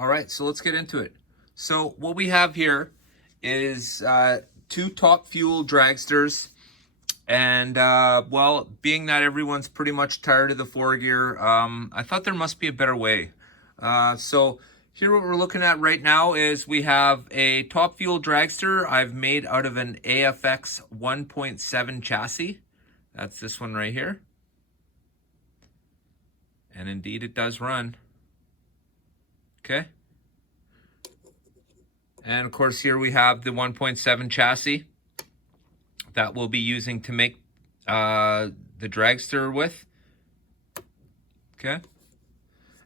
All right, so let's get into it. So what we have here is two Top Fuel Dragsters. And, well, being that everyone's pretty much tired of the 4-gear, I thought there must be a better way. So here what we're looking at right now is we have a Top Fuel Dragster I've made out of an AFX 1.7 chassis. That's this one right here. And indeed it does run. Okay. And of course here we have the 1.7 chassis that we'll be using to make the dragster with. Okay.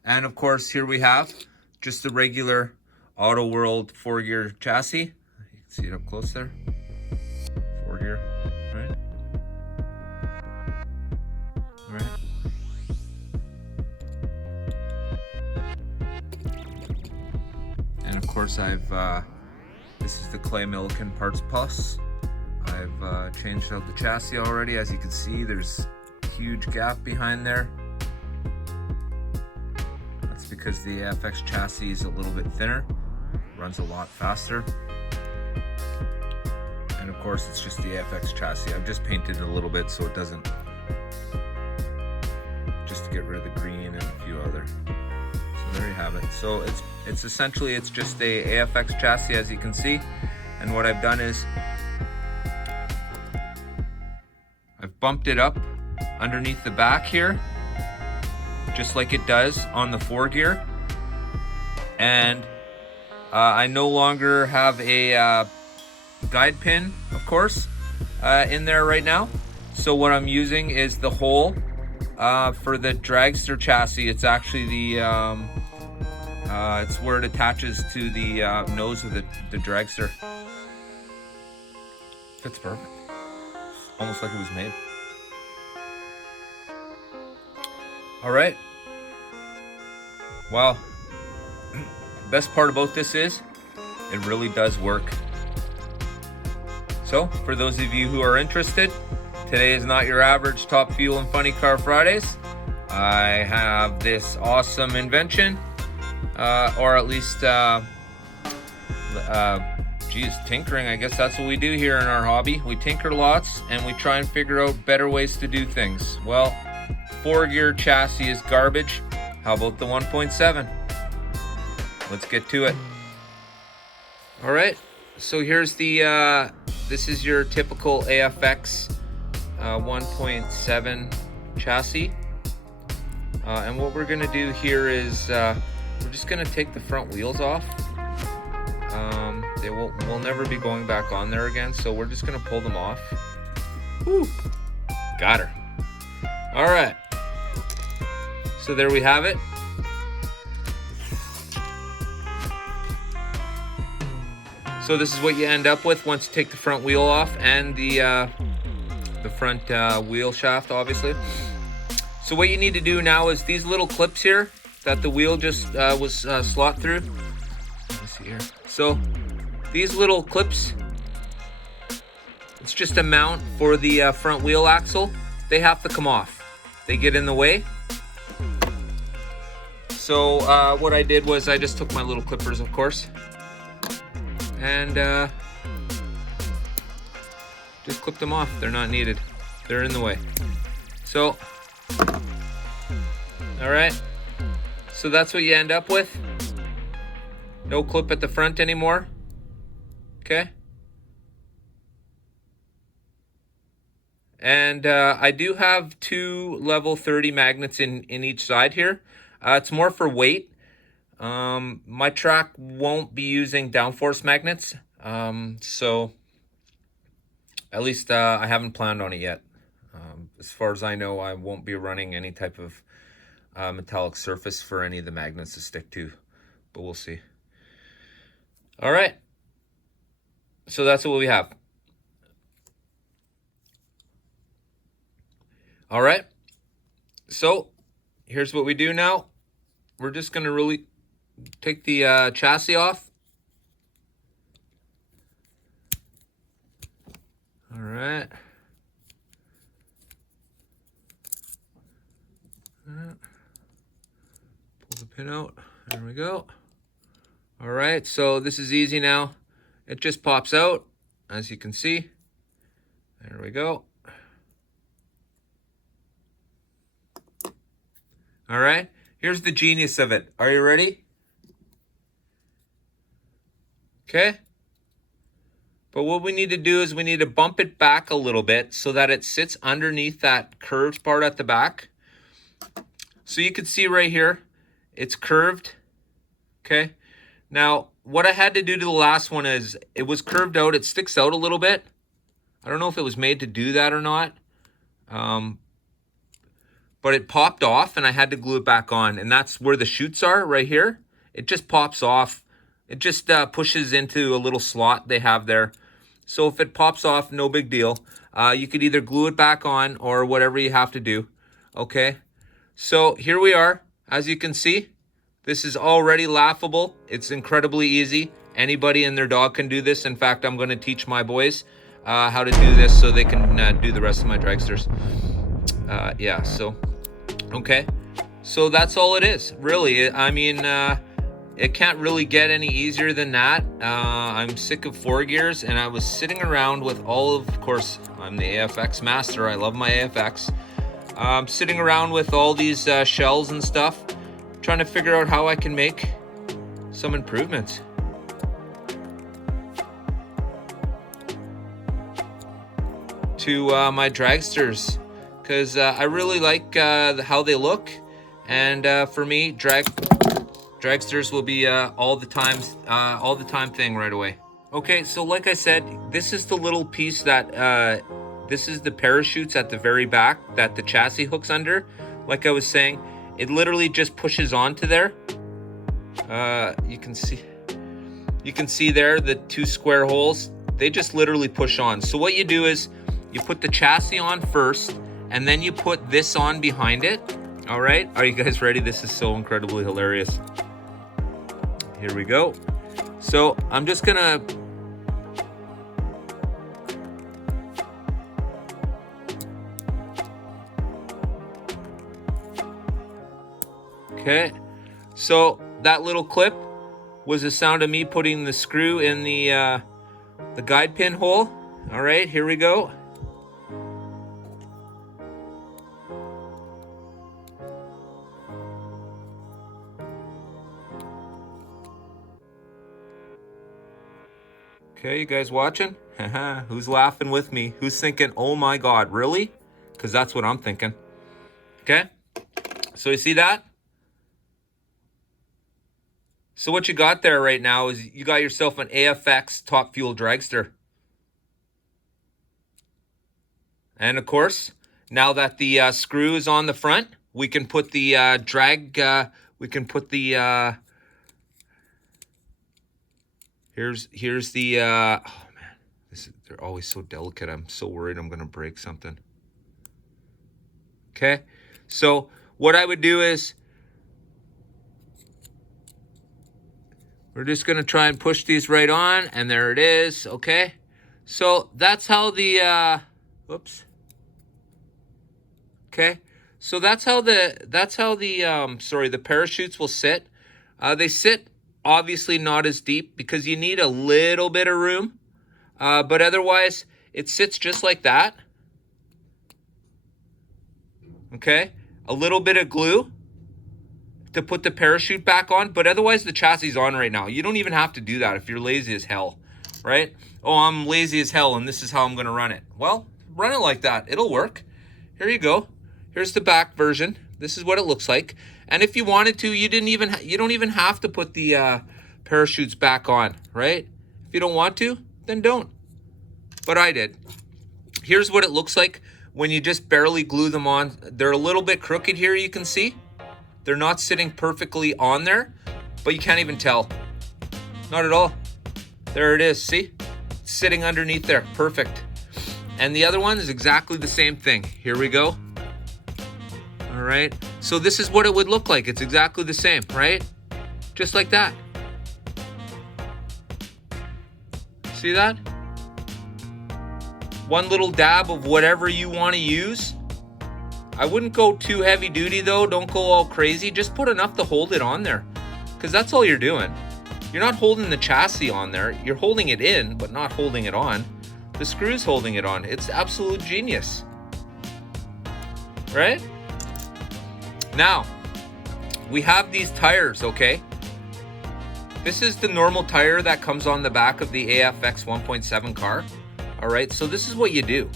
And of course here we have just the regular Auto World 4-gear chassis. You can see it up close there. 4-gear, right? All right. And of course this is the Clay Milliken Parts Plus. I've changed out the chassis already. As you can see, there's a huge gap behind there. That's because the AFX chassis is a little bit thinner, runs a lot faster. And of course, it's just the AFX chassis. I've just painted it a little bit so it doesn't, just to get rid of the green and a few other. So there you have it. So it's essentially, it's just a AFX chassis, as you can see. And what I've done is I've bumped it up underneath the back here, just like it does on the 4-gear. And I no longer have a guide pin, of course, in there right now. So what I'm using is the hole for the dragster chassis. It's actually the, it's where it attaches to the nose of the dragster. Fits perfect. Almost like it was made. All right. Well, the best part about this is it really does work. So, for those of you who are interested, today is not your average Top Fuel and Funny Car Fridays. I have this awesome invention, or at least, tinkering. I guess that's what we do here in our hobby. We tinker lots and we try and figure out better ways to do things. Well, 4-gear chassis is garbage. How about the 1.7? Let's get to it. All right, so here's the, this is your typical AFX 1.7 chassis. And what we're gonna do here is we're just gonna take the front wheels off. We'll never be going back on there again, so we're just gonna pull them off. Whew. Got her. All right. So there we have it. So this is what you end up with once you take the front wheel off and the front wheel shaft, obviously. So what you need to do now is these little clips here that the wheel just was slot through. Let me see here. So these little clips, it's just a mount for the front wheel axle. They have to come off. They get in the way. So what I did was I just took my little clippers, of course, and just clipped them off. They're not needed. They're in the way. So, all right. So that's what you end up with. No clip at the front anymore. Okay. And I do have 2 level 30 magnets in each side here. It's more for weight. My track won't be using downforce magnets. So at least I haven't planned on it yet. As far as I know, I won't be running any type of metallic surface for any of the magnets to stick to, but we'll see. All right. So that's what we have. All right. So here's what we do now. We're just going to really take the chassis off. All right. Pull the pin out. There we go. All right, so this is easy now. It just pops out, as you can see. There we go. All right, here's the genius of it. Are you ready? Okay. But what we need to do is we need to bump it back a little bit so that it sits underneath that curved part at the back. So you can see right here, it's curved. Okay. Now, what I had to do to the last one is it was curved out. It sticks out a little bit. I don't know if it was made to do that or not. But it popped off and I had to glue it back on. And that's where the chutes are right here. It just pops off. It just pushes into a little slot they have there. So if it pops off, no big deal. You could either glue it back on or whatever you have to do. Okay. So here we are. As you can see, this is already laughable. It's incredibly easy. Anybody and their dog can do this. In fact, I'm going to teach my boys how to do this so they can do the rest of my dragsters. Yeah, so, okay. So that's all it is, really. I mean, it can't really get any easier than that. I'm sick of 4 gears, and I was sitting around with all of course, I'm the AFX master. I love my AFX. Sitting around with all these shells and stuff, trying to figure out how I can make some improvements. To my dragsters, because I really like how they look, and for me, dragsters will be all the time thing right away. Okay, so like I said, this is the little piece that this is the parachutes at the very back that the chassis hooks under. Like I was saying, it literally just pushes onto there. You can see there the 2 square holes. They just literally push on. So what you do is you put the chassis on first, and then you put this on behind it. All right, are you guys ready? This is so incredibly hilarious. Here we go. So I'm just gonna okay. So that little clip was the sound of me putting the screw in the guide pin hole. All right, here we go. Okay, you guys watching? Who's laughing with me? Who's thinking, oh my God, really? Because that's what I'm thinking. Okay, so you see that? So what you got there right now is you got yourself an AFX Top Fuel Dragster. And of course, now that the screw is on the front, we can put the here's the oh man, they're always so delicate. I'm so worried I'm gonna break something. Okay, so what I would do is we're just gonna try and push these right on, and there it is. Okay, so that's how the oops. Okay, so that's how the sorry, the parachutes will sit. They sit obviously not as deep because you need a little bit of room, but otherwise it sits just like that. Okay, a little bit of glue to put the parachute back on, but otherwise the chassis is on right now. You don't even have to do that if you're lazy as hell, right? Oh, I'm lazy as hell and this is how I'm gonna run it. Well, run it like that, it'll work. Here you go. Here's the back version. This is what it looks like. And if you wanted to, you don't even have to put the parachutes back on, right? If you don't want to, then don't. But I did. Here's what it looks like when you just barely glue them on. They're a little bit crooked here, you can see. They're not sitting perfectly on there, but you can't even tell. Not at all. There it is, see? It's sitting underneath there, perfect. And the other one is exactly the same thing. Here we go. All right, so this is what it would look like. It's exactly the same, right? Just like that. See that? One little dab of whatever you want to use. I wouldn't go too heavy duty though. Don't go all crazy. Just put enough to hold it on there, because that's all you're doing. You're not holding the chassis on there. You're holding it in, but not holding it on. The screw's holding it on. It's absolute genius. Right? Now, we have these tires, okay? This is the normal tire that comes on the back of the AFX 1.7 car. All right, so this is what you do.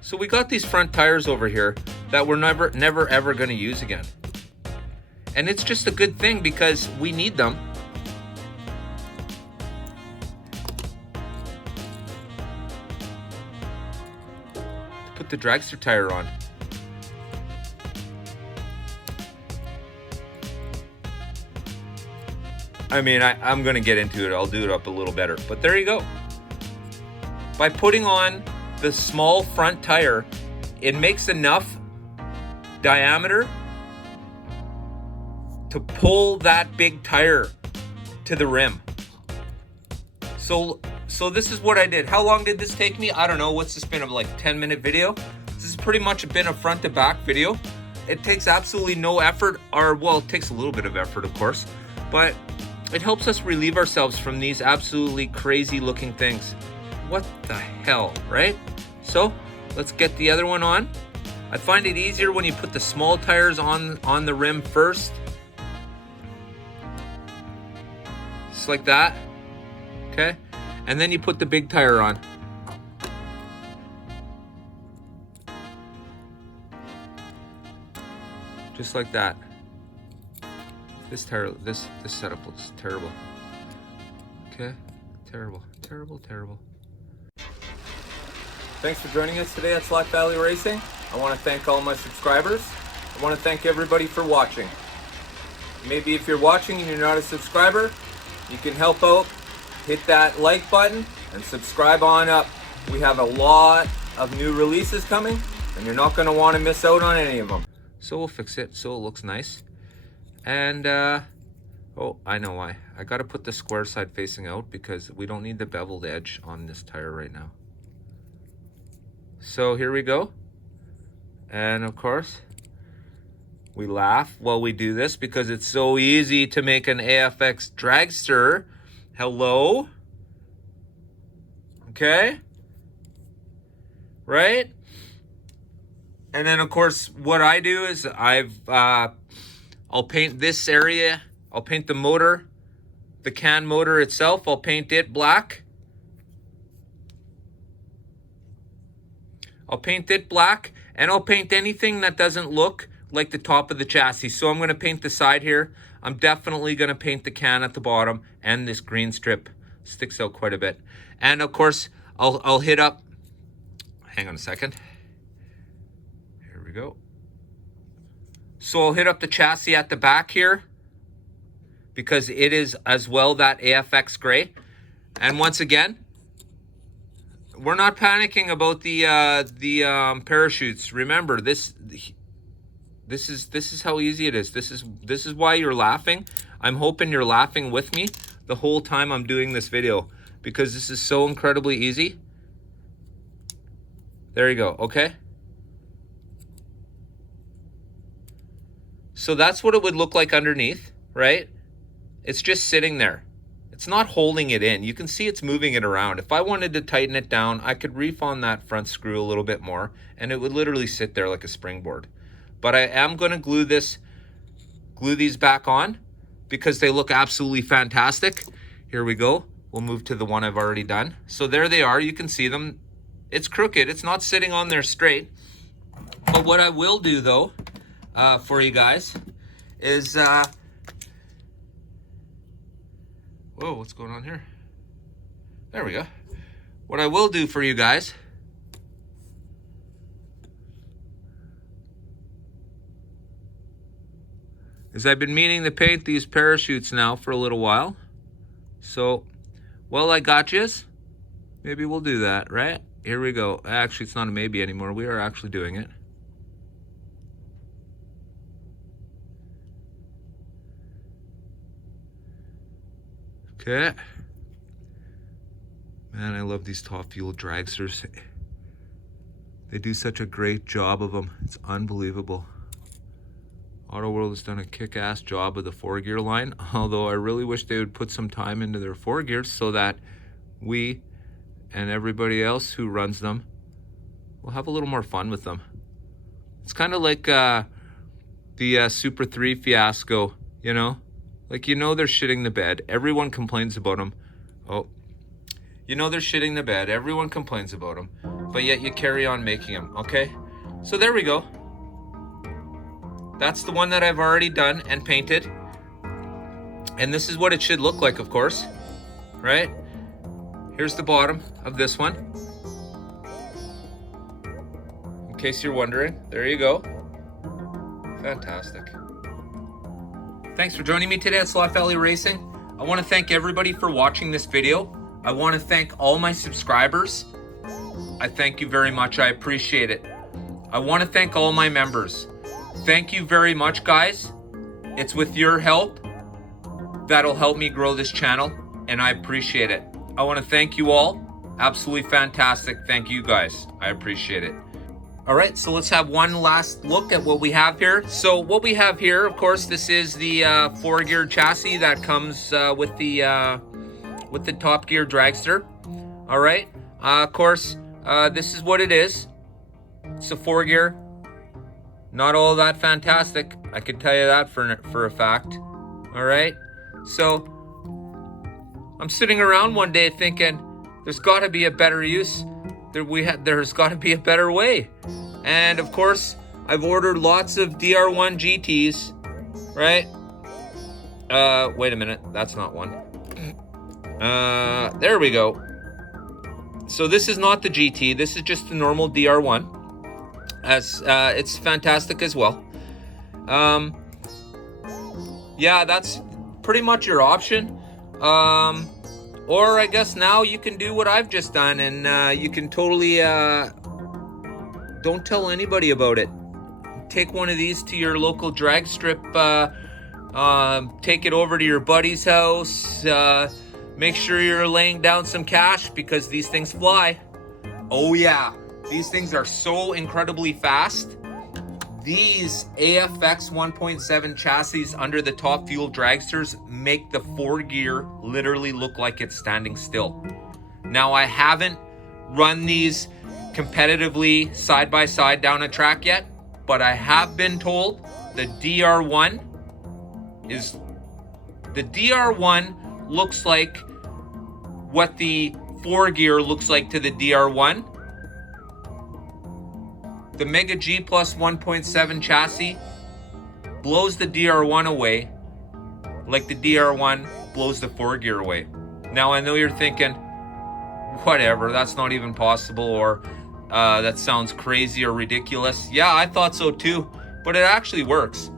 So we got these front tires over here that we're never ever gonna use again. And it's just a good thing because we need them. Put the dragster tire on. I mean, I'm gonna get into it. I'll do it up a little better, but there you go. By putting on the small front tire, it makes enough diameter to pull that big tire to the rim. So this is what I did. How long did this take me? I don't know. What's this been, like 10-minute video? This has pretty much been a front to back video. It takes absolutely no effort, or well, it takes a little bit of effort, of course, but it helps us relieve ourselves from these absolutely crazy looking things. What the hell, right? So let's get the other one on. I find it easier when you put the small tires on the rim first. Just like that, okay? And then you put the big tire on. Just like that. This setup looks terrible. Okay, terrible. Thanks for joining us today at Slack Valley Racing. I want to thank all my subscribers. I want to thank everybody for watching. Maybe if you're watching and you're not a subscriber, you can help out, hit that like button, and subscribe on up. We have a lot of new releases coming, and you're not going to want to miss out on any of them. So we'll fix it so it looks nice. And, oh, I know why. I got to put the square side facing out because we don't need the beveled edge on this tire right now. So here we go. And of course, we laugh while we do this because it's so easy to make an AFX Dragster. Hello? Okay? Right? And then of course, what I do is I'll paint this area. I'll paint the motor, the can motor itself. I'll paint it black. I'll paint it black, and I'll paint anything that doesn't look like the top of the chassis. So I'm going to paint the side here. I'm definitely going to paint the can at the bottom, and this green strip sticks out quite a bit. And of course, I'll hit up, hang on a second. Here we go. So I'll hit up the chassis at the back here because it is as well that AFX gray. And once again, we're not panicking about the parachutes. Remember, this is how easy it is. This is why you're laughing. I'm hoping you're laughing with me the whole time I'm doing this video because this is so incredibly easy. There you go. Okay. So that's what it would look like underneath, right? It's just sitting there. It's not holding it in. You can see it's moving it around. If I wanted to tighten it down, I could reef on that front screw a little bit more and it would literally sit there like a springboard. But I am going to glue these back on because they look absolutely fantastic. Here we go. We'll move to the one I've already done. So there they are. You can see them. It's crooked. It's not sitting on there straight. But what I will do though, for you guys is, whoa, what's going on here? There we go. What I will do for you guys is I've been meaning to paint these parachutes now for a little while. So, well, I got yous. Maybe we'll do that, right? Here we go. Actually, it's not a maybe anymore. We are actually doing it. Okay. Man, I love these Top Fuel Dragsters. They do such a great job of them. It's unbelievable. Auto World has done a kick-ass job of the 4-gear line, although I really wish they would put some time into their 4 gears so that we and everybody else who runs them will have a little more fun with them. It's kind of like the Super 3 fiasco, you know? Like, you know they're shitting the bed. Everyone complains about them. Oh, you know they're shitting the bed. Everyone complains about them. But yet you carry on making them, okay? So there we go. That's the one that I've already done and painted. And this is what it should look like, of course. Right? Here's the bottom of this one. In case you're wondering, there you go. Fantastic. Thanks for joining me today at Sloth Valley Racing. I want to thank everybody for watching this video. I want to thank all my subscribers. I thank you very much. I appreciate it. I want to thank all my members. Thank you very much, guys. It's with your help that'll help me grow this channel, and I appreciate it. I want to thank you all. Absolutely fantastic. Thank you, guys. I appreciate it. All right, so let's have one last look at what we have here. So what we have here, of course, this is the 4-gear chassis that comes with the Top Gear Dragster. All right, of course, this is what it is. It's a 4-gear. Not all that fantastic. I can tell you that for a fact. All right, so I'm sitting around one day thinking, there's got to be a better use. There's got to be a better way. And of course, I've ordered lots of DR1 GTs, right? Wait a minute, that's not one. There we go. So this is not the GT, this is just the normal DR1. As it's fantastic as well. Yeah, that's pretty much your option. Or I guess now you can do what I've just done, and you can totally don't tell anybody about it. Take one of these to your local drag strip, take it over to your buddy's house, make sure you're laying down some cash because these things fly. Oh yeah, these things are so incredibly fast. These AFX 1.7 chassis under the Top Fuel Dragsters make the 4-gear literally look like it's standing still. Now, I haven't run these competitively side by side down a track yet, but I have been told the DR1 looks like what the 4-gear looks like to the DR1. The Mega G Plus 1.7 chassis blows the DR1 away like the DR1 blows the 4-gear away. Now, I know you're thinking, whatever, that's not even possible, or that sounds crazy or ridiculous. Yeah, I thought so too, but it actually works.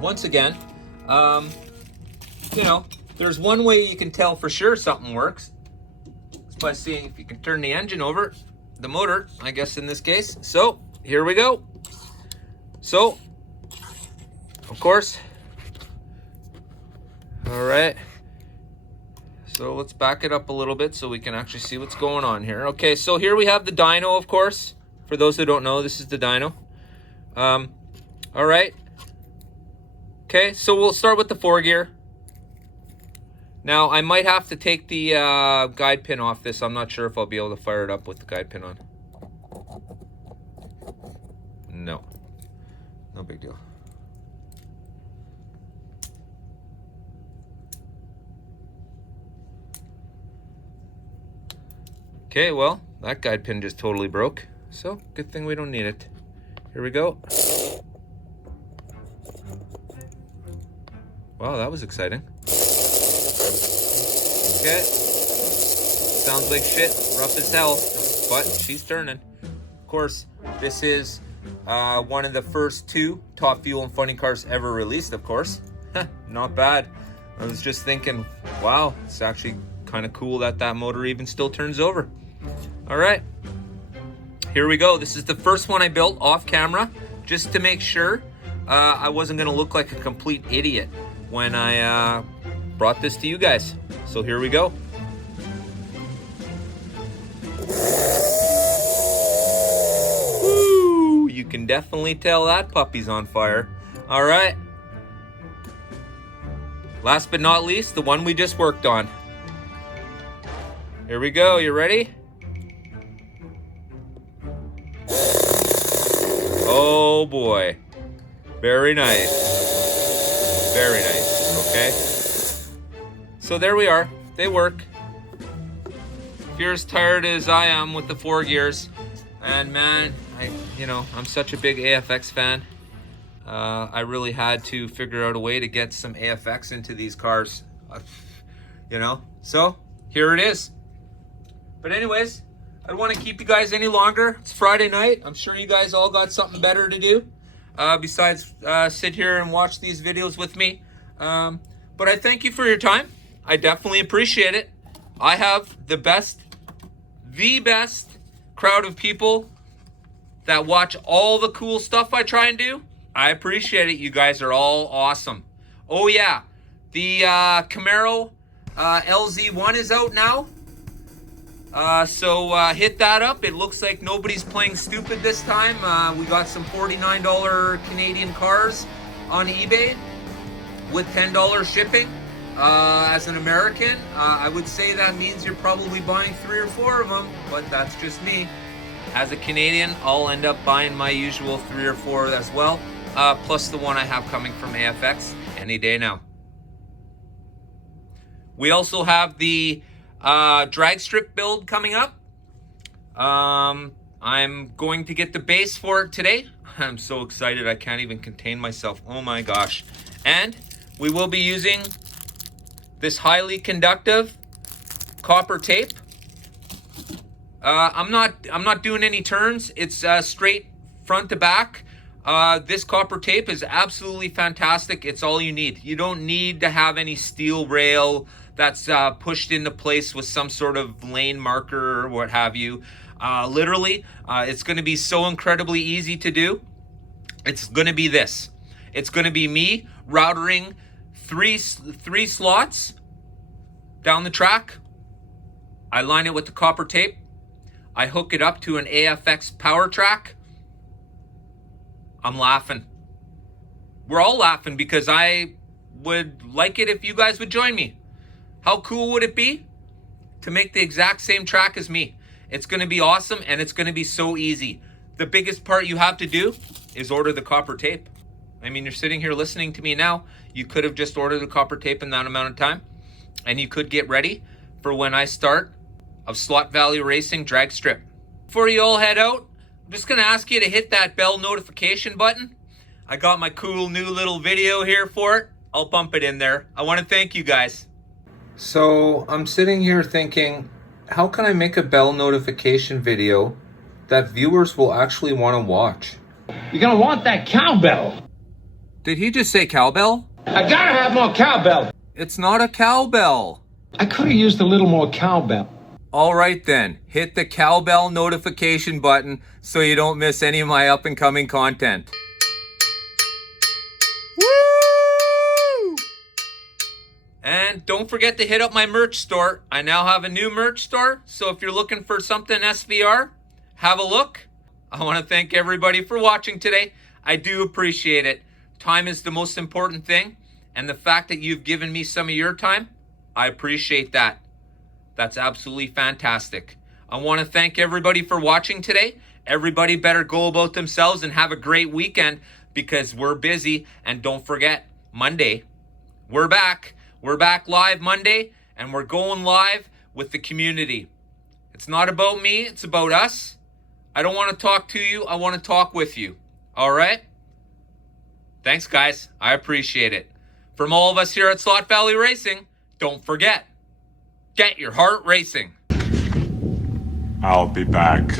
Once again, you know, there's one way you can tell for sure something works. It's by seeing if you can turn the engine over. The motor, I guess, in this case. So here we go. So, of course, all right, so let's back it up a little bit so we can actually see what's going on here. Okay, so here we have the dyno, of course. For those who don't know, this is the dyno. All right, okay, so we'll start with the 4-gear. Now, I might have to take the guide pin off this. I'm not sure if I'll be able to fire it up with the guide pin on. No. No big deal. Okay, well, that guide pin just totally broke. So, good thing we don't need it. Here we go. Wow, that was exciting. Okay. Sounds like shit, rough as hell, but she's turning. Of course, this is one of the first 2 Top Fuel and Funny Cars ever released, of course. Not bad. I was just thinking, wow, it's actually kind of cool that that motor even still turns over. All right, here we go. This is the first one I built off camera, just to make sure I wasn't gonna look like a complete idiot when I brought this to you guys. So here we go. Woo! You can definitely tell that puppy's on fire. All right. Last but not least, the one we just worked on. Here we go. You ready? Oh boy. Very nice. Very nice. Okay. So there we are. They work. If you're as tired as I am with the 4 gears, and man, I'm such a big AFX fan. I really had to figure out a way to get some AFX into these cars, so here it is. But anyways, I don't want to keep you guys any longer. It's Friday night. I'm sure you guys all got something better to do besides sit here and watch these videos with me. But I thank you for your time. I definitely appreciate it. I have the best crowd of people that watch all the cool stuff I try and do. I appreciate it. You guys are all awesome. Oh yeah, the Camaro LZ1 is out now. So hit that up. It looks like nobody's playing stupid this time. We got some $49 Canadian cars on eBay with $10 shipping. As an American, I would say that means you're probably buying 3 or 4 of them, but that's just me. As a Canadian, I'll end up buying my usual 3 or 4 as well. Plus the one I have coming from AFX any day now. We also have the drag strip build coming up. I'm going to get the base for it today. I'm so excited I can't even contain myself. Oh my gosh. And we will be using this highly conductive copper tape. I'm not doing any turns. It's straight front to back. This copper tape is absolutely fantastic. It's all you need. You don't need to have any steel rail that's pushed into place with some sort of lane marker or what have you. Literally, it's going to be so incredibly easy to do. It's going to be this. It's going to be me routering three slots down the track. I line it with the copper tape. I hook it up to an AFX power track. I'm laughing. We're all laughing because I would like it if you guys would join me. How cool would it be to make the exact same track as me? It's going to be awesome, and it's going to be so easy. The biggest part you have to do is order the copper tape. I mean, you're sitting here listening to me now. You could have just ordered the copper tape in that amount of time, and you could get ready for when I start of Slot Valley Racing Drag Strip. Before you all head out, I'm just going to ask you to hit that bell notification button. I got my cool new little video here for it. I'll bump it in there. I want to thank you guys. So I'm sitting here thinking, how can I make a bell notification video that viewers will actually want to watch? You're going to want that cowbell. Did he just say cowbell? I got to have more cowbell. It's not a cowbell. I could have used a little more cowbell. All right then, hit the cowbell notification button so you don't miss any of my up and coming content. Woo! And don't forget to hit up my merch store. I now have a new merch store, so if you're looking for something SVR, have a look. I want to thank everybody for watching today. I do appreciate it. Time is the most important thing, and the fact that you've given me some of your time, I appreciate that. That's absolutely fantastic. I want to thank everybody for watching today. Everybody better go about themselves and have a great weekend because we're busy. And don't forget, Monday, we're back. We're back live Monday, and we're going live with the community. It's not about me. It's about us. I don't want to talk to you. I want to talk with you. All right? Thanks, guys. I appreciate it. From all of us here at Slot Valley Racing, don't forget, get your heart racing. I'll be back.